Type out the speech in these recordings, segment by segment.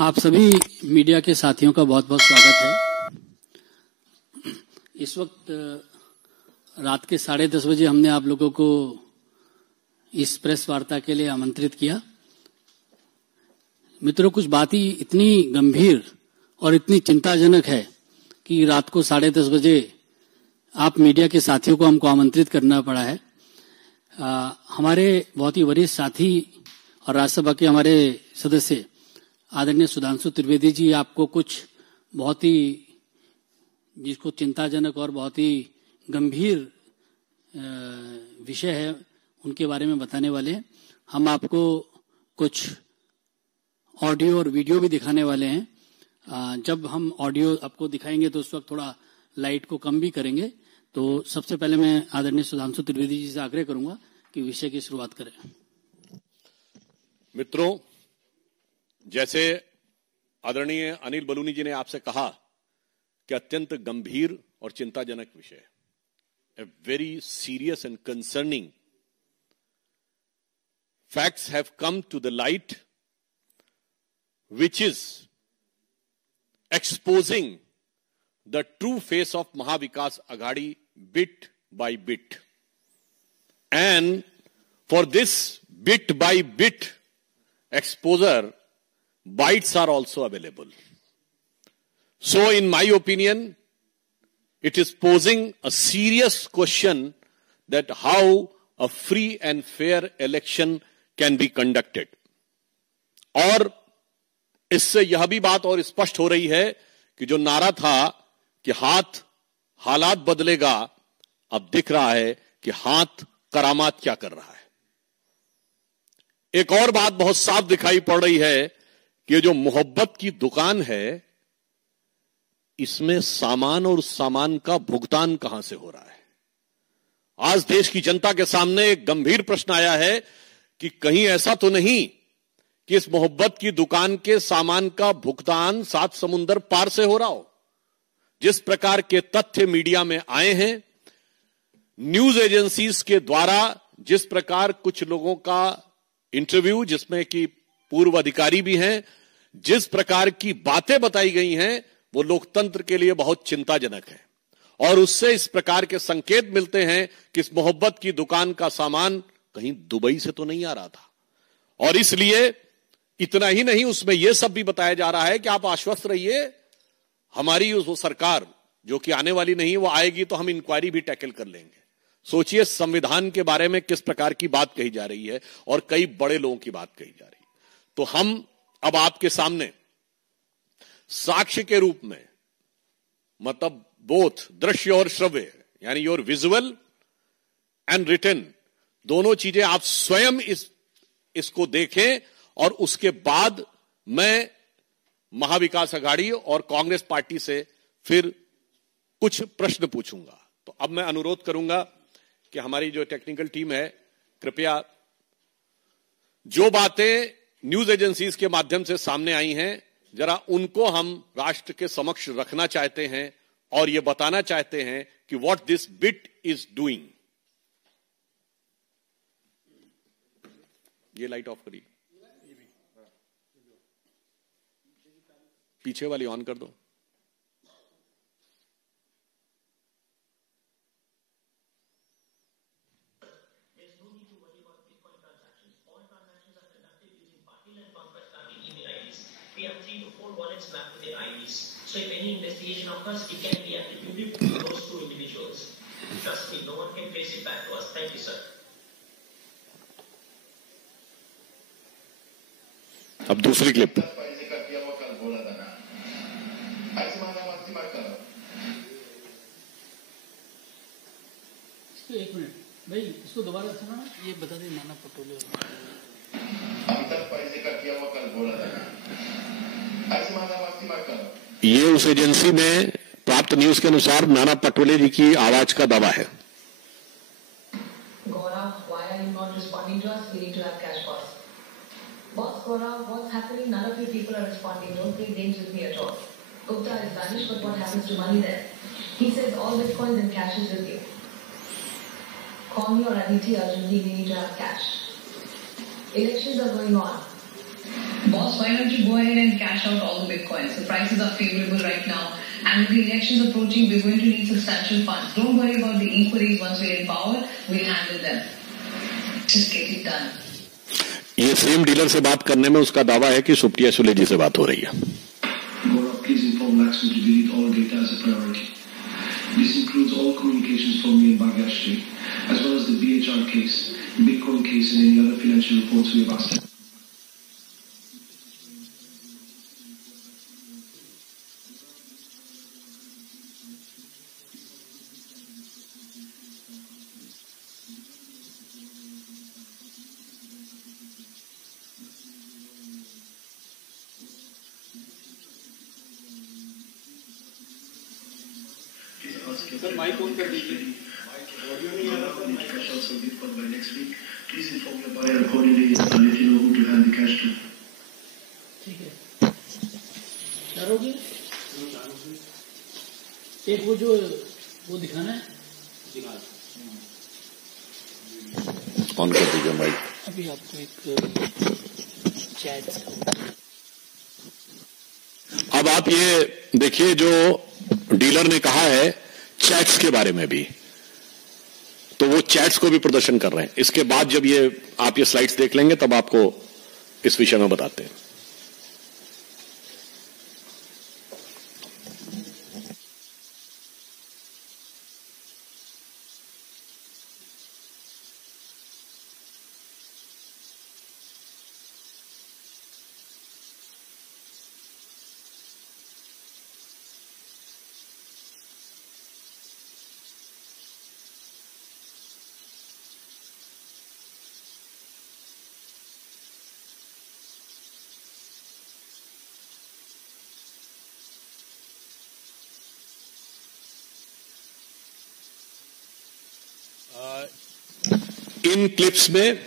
आप सभी मीडिया के साथियों का बहुत बहुत स्वागत है। इस वक्त रात के 10:30 बजे हमने आप लोगों को इस प्रेस वार्ता के लिए आमंत्रित किया। मित्रों, कुछ बातें इतनी गंभीर और इतनी चिंताजनक है कि रात को 10:30 बजे आप मीडिया के साथियों को हमको आमंत्रित करना पड़ा है। हमारे बहुत ही वरिष्ठ साथी और राज्यसभा के हमारे सदस्य आदरणीय सुधांशु त्रिवेदी जी आपको कुछ बहुत ही जिसको चिंताजनक और बहुत ही गंभीर विषय है उनके बारे में बताने वाले हैं। हम आपको कुछ ऑडियो और वीडियो भी दिखाने वाले हैं। जब हम ऑडियो आपको दिखाएंगे तो उस वक्त थोड़ा लाइट को कम भी करेंगे। तो सबसे पहले मैं आदरणीय सुधांशु त्रिवेदी जी से आग्रह करूंगा कि विषय की शुरुआत करें। मित्रों, जैसे आदरणीय अनिल बलूनी जी ने आपसे कहा कि अत्यंत गंभीर और चिंताजनक विषय, a very serious and concerning facts have come to the light which is exposing the true face of Mahavikas Aghadi bit by bit. And for this bit by bit exposure, bites are also available. So in my opinion, it is posing a serious question that how a free and fair election can be conducted. और इससे यह भी बात और स्पष्ट हो रही है कि जो नारा था कि हालात बदलेगा, अब दिख रहा है कि हाथ करामात क्या कर रहा है। एक और बात बहुत साफ दिखाई पड़ रही है कि ये जो मोहब्बत की दुकान है, इसमें सामान और सामान का भुगतान कहां से हो रहा है। आज देश की जनता के सामने एक गंभीर प्रश्न आया है कि कहीं ऐसा तो नहीं कि इस मोहब्बत की दुकान के सामान का भुगतान 7 समुंदर पार से हो रहा हो। जिस प्रकार के तथ्य मीडिया में आए हैं, न्यूज एजेंसीज के द्वारा जिस प्रकार कुछ लोगों का इंटरव्यू, जिसमें कि पूर्व अधिकारी भी हैं, जिस प्रकार की बातें बताई गई हैं, वो लोकतंत्र के लिए बहुत चिंताजनक है। और उससे इस प्रकार के संकेत मिलते हैं कि इस मोहब्बत की दुकान का सामान कहीं दुबई से तो नहीं आ रहा था। और इसलिए इतना ही नहीं, उसमें यह सब भी बताया जा रहा है कि आप आश्वस्त रहिए, हमारी वो सरकार जो कि आने वाली नहीं, वो आएगी तो हम इंक्वायरी भी टैकल कर लेंगे। सोचिए संविधान के बारे में किस प्रकार की बात कही जा रही है और कई बड़े लोगों की बात कही जा रही है। तो हम अब आपके सामने साक्ष्य के रूप में, मतलब बोथ दृश्य और श्रव्य, यानी योर विजुअल एंड रिटन, दोनों चीजें आप स्वयं इसको देखें। और उसके बाद मैं महाविकास अघाड़ी और कांग्रेस पार्टी से फिर कुछ प्रश्न पूछूंगा। तो अब मैं अनुरोध करूंगा कि हमारी जो टेक्निकल टीम है, कृपया जो बातें न्यूज एजेंसीज के माध्यम से सामने आई हैं, जरा उनको हम राष्ट्र के समक्ष रखना चाहते हैं और ये बताना चाहते हैं कि what this bit is doing. ये लाइट ऑफ करिए, पीछे वाली ऑन कर दो। We have 3 to 4 wallets mapped to their IDs. So if any investigation occurs, it can be attributed to those 2 individuals. Trust me, no one can trace it back to us. Thank you, sir. अब दूसरी clip. एक minute भाई, इसको दोबारा सुना, ये बता दे। नाना पटोले ये उस एजेंसी में प्राप्त न्यूज के अनुसार नाना पटोले जी की आवाज का दावा है। Gaurav, why are you not responding to us? We need to have cash boss. Boss Gaurav, what's happening? None of you people are responding. Don't play games with me at all. Gupta is vanished, but what happens to money then? He says all bitcoins and cash is with you. Call me or Aditi urgently. We need to have cash. Elections are going on. Boss, why don't you go ahead and cash out all the bitcoins? The prices are favorable right now. And with the elections approaching, we're going to need substantial funds. Don't worry about the inquiries once we're in power. We'll handle them. Just get it done. ये same dealer से बात करने में उसका दावा है कि सुप्रिया सुले जी से बात हो रही है. Gaurav, please inform Laxmi to delete all data as a priority. This includes all communications from me and Bhagyashree, as well as the BHR case, Bitcoin case, and any other financial reports we have asked. Sir mic on कर दीजिए. By next week, please inform your buyer accordingly and let you know who to hand the cash to. ठीक है. करोगे? एक वो दिखाना है. On कर दीजिए माइक. अभी आपको एक चैट. अब आप ये देखिए जो डीलर ने कहा है चैट्स के बारे में भी, तो वो चैट्स को भी प्रदर्शन कर रहे हैं. इसके बाद जब आप ये स्लाइड्स देख लेंगे तब आपको इस विषय में बताते हैं. इन क्लिप्स में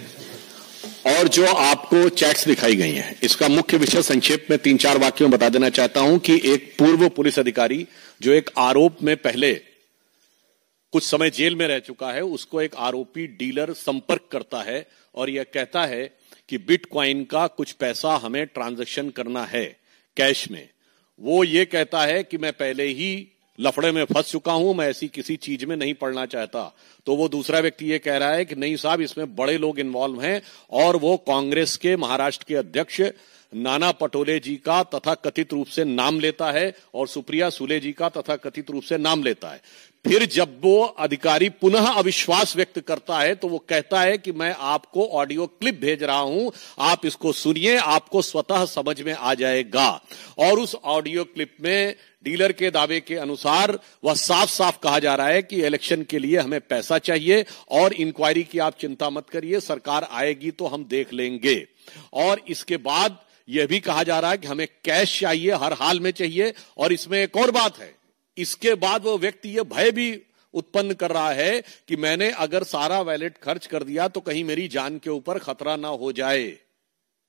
और जो आपको चैट्स दिखाई गई हैं, इसका मुख्य विषय संक्षेप में 3-4 वाक्यों में बता देना चाहता हूं कि एक पूर्व पुलिस अधिकारी जो एक आरोप में पहले कुछ समय जेल में रह चुका है, उसको एक आरोपी डीलर संपर्क करता है और यह कहता है कि बिटकॉइन का कुछ पैसा हमें ट्रांजैक्शन करना है कैश में. वो ये कहता है कि मैं पहले ही लफड़े में फंस चुका हूं, मैं ऐसी किसी चीज में नहीं पड़ना चाहता. तो वो दूसरा व्यक्ति ये कह रहा है कि नहीं साहब, इसमें बड़े लोग इन्वॉल्व हैं और वो कांग्रेस के महाराष्ट्र के अध्यक्ष नाना पटोले जी का तथा कथित रूप से नाम लेता है और सुप्रिया सुले जी का तथा कथित रूप से नाम लेता है. फिर जब वो अधिकारी पुनः अविश्वास व्यक्त करता है तो वो कहता है कि मैं आपको ऑडियो क्लिप भेज रहा हूं, आप इसको सुनिए, आपको स्वतः समझ में आ जाएगा. और उस ऑडियो क्लिप में डीलर के दावे के अनुसार वह साफ साफ कहा जा रहा है कि इलेक्शन के लिए हमें पैसा चाहिए और इंक्वायरी की आप चिंता मत करिए, सरकार आएगी तो हम देख लेंगे. और इसके बाद यह भी कहा जा रहा है कि हमें कैश चाहिए, हर हाल में चाहिए. और इसमें एक और बात है, इसके बाद वो व्यक्ति ये भय भी उत्पन्न कर रहा है कि मैंने अगर सारा वैलेट खर्च कर दिया तो कहीं मेरी जान के ऊपर खतरा ना हो जाए.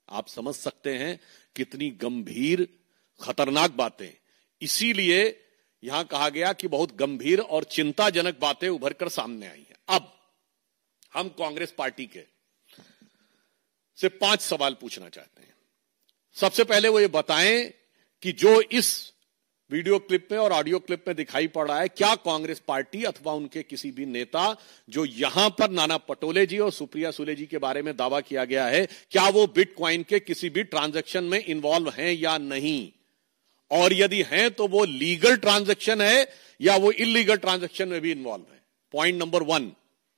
आप समझ सकते हैं कितनी गंभीर खतरनाक बातें. इसीलिए यहां कहा गया कि बहुत गंभीर और चिंताजनक बातें उभर कर सामने आई हैं. अब हम कांग्रेस पार्टी के से 5 सवाल पूछना चाहते हैं. सबसे पहले वो ये बताएं कि जो इस वीडियो क्लिप में और ऑडियो क्लिप में दिखाई पड़ रहा है, क्या कांग्रेस पार्टी अथवा उनके किसी भी नेता जो यहां पर नाना पटोले जी और सुप्रिया सुले जी के बारे में दावा किया गया है, क्या वो बिटकॉइन के किसी भी ट्रांजैक्शन में इन्वॉल्व हैं या नहीं, और यदि हैं तो वो लीगल ट्रांजैक्शन है या वो इलीगल ट्रांजैक्शन में भी इन्वॉल्व है. पॉइंट नंबर 1,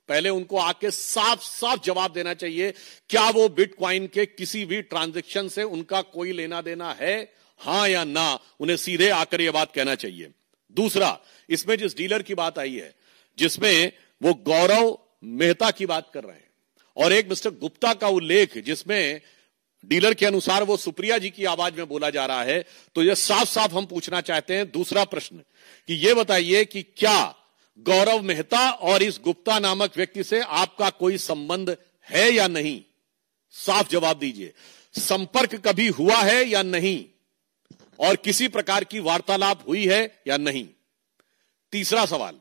पहले उनको आके साफ साफ जवाब देना चाहिए, क्या वो बिटकॉइन के किसी भी ट्रांजैक्शन से उनका कोई लेना देना है, हां या ना. उन्हें सीधे आकर यह बात कहना चाहिए. दूसरा, इसमें जिस डीलर की बात आई है, जिसमें वो गौरव मेहता की बात कर रहे हैं और एक मिस्टर गुप्ता का उल्लेख जिसमें डीलर के अनुसार वो सुप्रिया जी की आवाज में बोला जा रहा है, तो यह साफ साफ हम पूछना चाहते हैं. दूसरा प्रश्न कि यह बताइए कि क्या गौरव मेहता और इस गुप्ता नामक व्यक्ति से आपका कोई संबंध है या नहीं. साफ जवाब दीजिए. संपर्क कभी हुआ है या नहीं, और किसी प्रकार की वार्तालाप हुई है या नहीं. तीसरा सवाल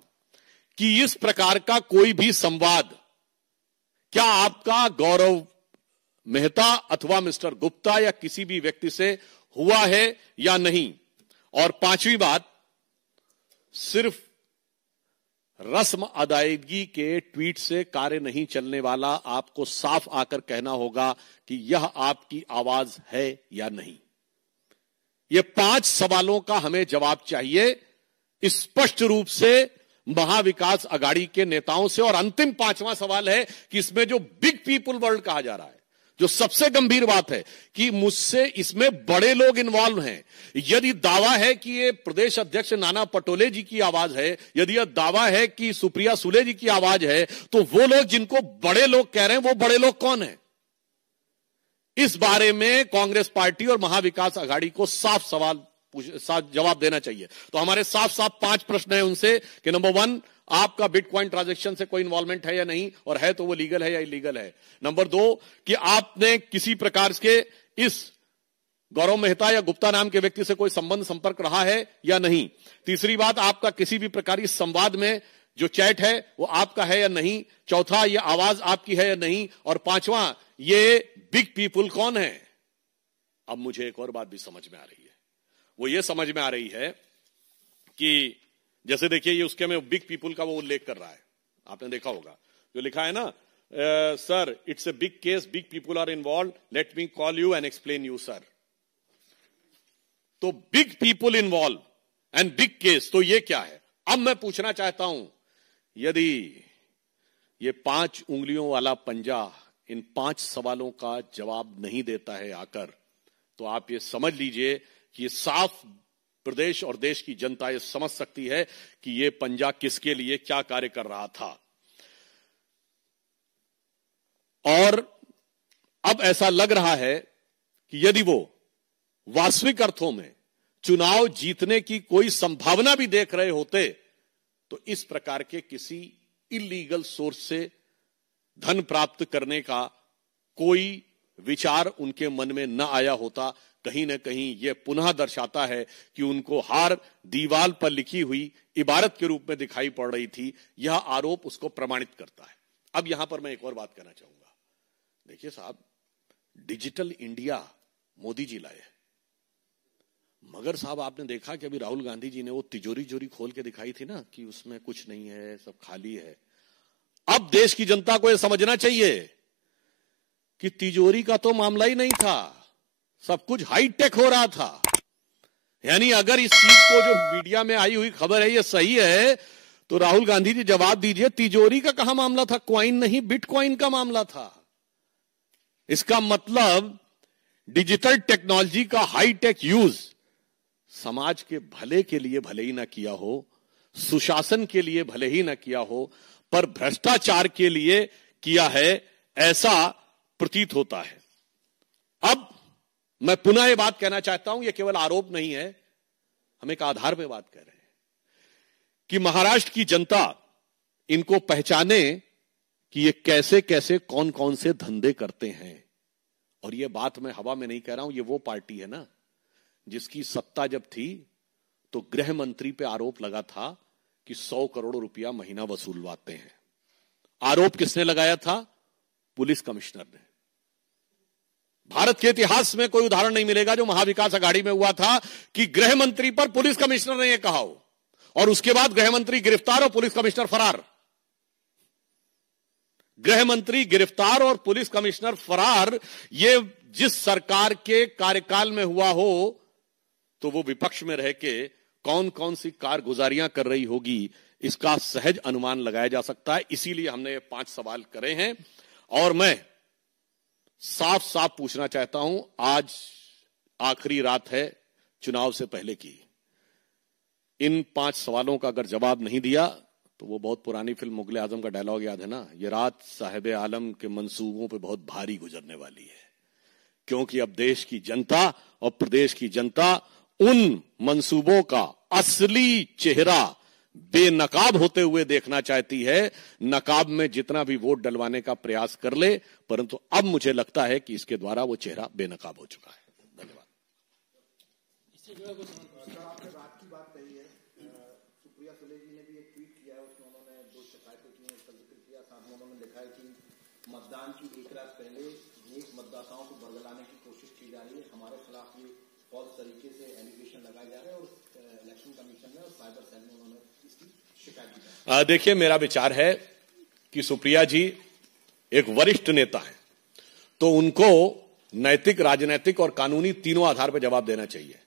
कि इस प्रकार का कोई भी संवाद क्या आपका गौरव मेहता अथवा मिस्टर गुप्ता या किसी भी व्यक्ति से हुआ है या नहीं। और पांचवी बात, सिर्फ रस्म अदायगी के ट्वीट से कार्य नहीं चलने वाला, आपको साफ आकर कहना होगा कि यह आपकी आवाज है या नहीं। ये 5 सवालों का हमें जवाब चाहिए स्पष्ट रूप से महाविकास अघाड़ी के नेताओं से। और अंतिम 5वां सवाल है कि इसमें जो बिग पीपुल वर्ल्ड कहा जा रहा है, जो सबसे गंभीर बात है कि मुझसे इसमें बड़े लोग इन्वॉल्व हैं। यदि दावा है कि ये प्रदेश अध्यक्ष नाना पटोले जी की आवाज है, यदि यह दावा है कि सुप्रिया सुले जी की आवाज है, तो वो लोग जिनको बड़े लोग कह रहे हैं वो बड़े लोग कौन है? इस बारे में कांग्रेस पार्टी और महाविकास अघाड़ी को साफ जवाब देना चाहिए। तो हमारे साफ साफ 5 प्रश्न हैं उनसे कि नंबर 1, आपका बिटकॉइन ट्रांजैक्शन से कोई इन्वॉल्वमेंट है या नहीं, और है तो वो लीगल है या इलीगल है। नंबर 2, कि आपने किसी प्रकार के इस गौरव मेहता या गुप्ता नाम के व्यक्ति से कोई संबंध संपर्क रहा है या नहीं। तीसरी बात, आपका किसी भी प्रकार इस संवाद में जो चैट है वो आपका है या नहीं। चौथा, ये आवाज आपकी है या नहीं। और 5वां, ये बिग पीपुल कौन है। अब मुझे एक और बात भी समझ में आ रही है, वो ये समझ में आ रही है कि जैसे देखिए ये उसके में बिग पीपुल का वो उल्लेख कर रहा है, आपने देखा होगा जो लिखा है ना, sir it's a big case, big people are involve, let me call you and explain you sir. तो big people involve and big case, तो ये क्या है? अब मैं पूछना चाहता हूं, यदि ये 5 उंगलियों वाला पंजा इन 5 सवालों का जवाब नहीं देता है आकर, तो आप ये समझ लीजिए कि ये साफ प्रदेश और देश की जनता ये समझ सकती है कि ये पंजा किसके लिए क्या कार्य कर रहा था। और अब ऐसा लग रहा है कि यदि वो वास्तविक अर्थों में चुनाव जीतने की कोई संभावना भी देख रहे होते, तो इस प्रकार के किसी इलीगल सोर्स से धन प्राप्त करने का कोई विचार उनके मन में न आया होता। कहीं ना कहीं यह पुनः दर्शाता है कि उनको हार दीवार पर लिखी हुई इबारत के रूप में दिखाई पड़ रही थी। यह आरोप उसको प्रमाणित करता है। अब यहां पर मैं एक और बात कहना चाहूंगा। देखिए साहब, डिजिटल इंडिया मोदी जी लाए, मगर साहब आपने देखा कि अभी राहुल गांधी जी ने वो तिजोरी खोल के दिखाई थी ना कि उसमें कुछ नहीं है, सब खाली है। अब देश की जनता को यह समझना चाहिए कि तिजोरी का तो मामला ही नहीं था, सब कुछ हाईटेक हो रहा था। यानी अगर इस चीज को जो मीडिया में आई हुई खबर है ये सही है, तो राहुल गांधी जी जवाब दीजिए, तिजोरी का कहां मामला था? क्वाइन नहीं, बिटकॉइन का मामला था। इसका मतलब डिजिटल टेक्नोलॉजी का हाईटेक यूज समाज के भले के लिए भले ही ना किया हो, सुशासन के लिए भले ही ना किया हो, पर भ्रष्टाचार के लिए किया है, ऐसा प्रतीत होता है। अब मैं पुनः यह बात कहना चाहता हूं, यह केवल आरोप नहीं है, हम एक आधार पर बात कर रहे हैं कि महाराष्ट्र की जनता इनको पहचाने कि ये कैसे कैसे कौन कौन से धंधे करते हैं। और यह बात मैं हवा में नहीं कह रहा हूं, ये वो पार्टी है ना जिसकी सत्ता जब थी तो गृह मंत्री पे आरोप लगा था कि 100 करोड़ रुपया महीना वसूलवाते हैं। आरोप किसने लगाया था? पुलिस कमिश्नर ने। भारत के इतिहास में कोई उदाहरण नहीं मिलेगा जो महाविकास अघाड़ी में हुआ था कि गृह मंत्री पर पुलिस कमिश्नर ने यह कहा हो और उसके बाद गृह मंत्री गिरफ्तार और पुलिस कमिश्नर फरार। गृह मंत्री गिरफ्तार और पुलिस कमिश्नर फरार, ये जिस सरकार के कार्यकाल में हुआ हो तो वो विपक्ष में रह के कौन कौन सी कारगुजारियां कर रही होगी, इसका सहज अनुमान लगाया जा सकता है। इसीलिए हमने ये 5 सवाल करे हैं और मैं साफ साफ पूछना चाहता हूं, आज आखिरी रात है चुनाव से पहले की। इन 5 सवालों का अगर जवाब नहीं दिया तो वो बहुत पुरानी फिल्म मुगले आजम का डायलॉग याद है ना, ये रात साहिब आलम के मंसूबों पे बहुत भारी गुजरने वाली है। क्योंकि अब देश की जनता और प्रदेश की जनता उन मंसूबों का असली चेहरा बेनकाब होते हुए देखना चाहती है। नकाब में जितना भी वोट डलवाने का प्रयास कर ले, परंतु अब मुझे लगता है कि इसके द्वारा वो चेहरा बेनकाब हो चुका है। धन्यवाद। आपने रात की बात कही है, सुप्रिया सुले जी ने भी एक ट्वीट किया है, उसमें उन्होंने 2 शिकायतें की हैं, उसका जिक्र किया। साथ में उन्होंने लिखा है कि मतदान की एक रात पहले नेक मतदाता मतदाताओं को बरगलाने की कोशिश की जा रही है, हमारे खिलाफ ये फॉल्स तरीके से एलिगेशन लगाए जा रहे हैं और इलेक्शन कमीशन में और साइबर सेल में उन्होंने इसकी शिकायत की। देखिए, मेरा विचार है कि सुप्रिया जी एक वरिष्ठ नेता है, तो उनको नैतिक, राजनीतिक और कानूनी तीनों आधार पर जवाब देना चाहिए।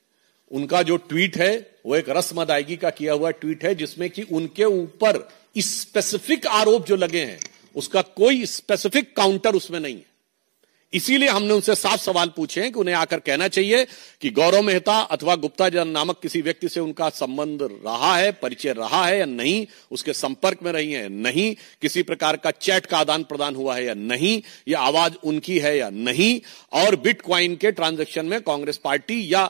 उनका जो ट्वीट है वो एक रस्म अदायगी का किया हुआ ट्वीट है, जिसमें कि उनके ऊपर स्पेसिफिक आरोप जो लगे हैं उसका कोई स्पेसिफिक काउंटर उसमें नहीं है। इसीलिए हमने उनसे साफ सवाल पूछे हैं कि उन्हें आकर कहना चाहिए कि गौरव मेहता अथवा गुप्ता नामक किसी व्यक्ति से उनका संबंध रहा है, परिचय रहा है या नहीं, उसके संपर्क में रही है नहीं, किसी प्रकार का चैट का आदान प्रदान हुआ है या नहीं, यह आवाज उनकी है या नहीं, और बिटकॉइन के ट्रांजैक्शन में कांग्रेस पार्टी या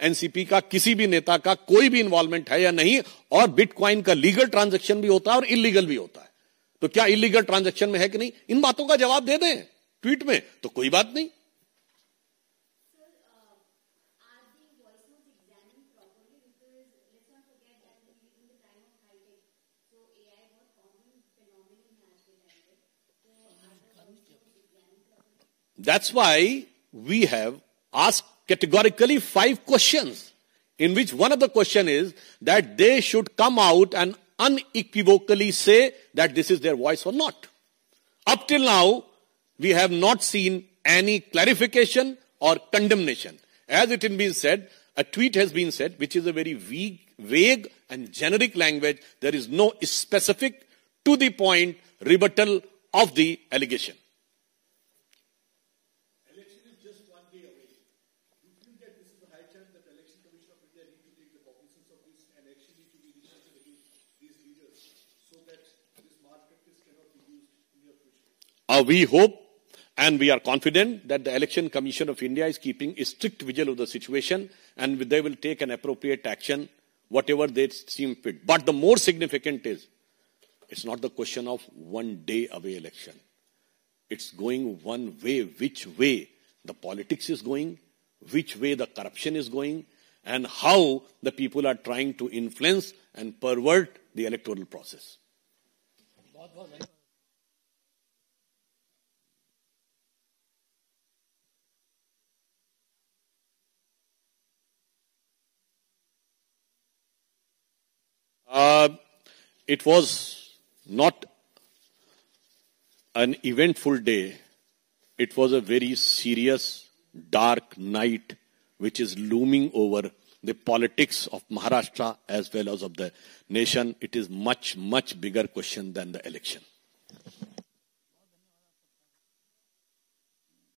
एनसीपी का किसी भी नेता का कोई भी इन्वॉल्वमेंट है या नहीं, और बिटकॉइन का लीगल ट्रांजैक्शन भी होता है और इलीगल भी होता है। तो क्या इलीगल ट्रांजैक्शन में है कि नहीं, इन बातों का जवाब दे दें ट्वीट में, तो कोई बात नहीं। That's why we have asked categorically 5 questions, in which one of the question is that they should come out and unequivocally say that this is their voice or not. Up till now, we have not seen any clarification or condemnation. As it has been said, a tweet has been said, which is a very vague and generic language. There is no specific, to the point rebuttal of the allegation. Election is just one day away. Do you feel that this is a high chance that the Election Commission of India need to take the cognizance of this and action need to be initiated against these leaders so that this malpractice cannot be used in their future? We hope and we are confident that the Election Commission of India is keeping a strict vigil of the situation, and they will take an appropriate action, whatever they seem fit. But the more significant is, it's not the question of one day away election. It's going one way, which way the politics is going, which way the corruption is going, and how the people are trying to influence and pervert the electoral process. It was not an eventful day. It was a very serious, dark night which is looming over the politics of Maharashtra as well as of the nation. It is much, much bigger question than the election.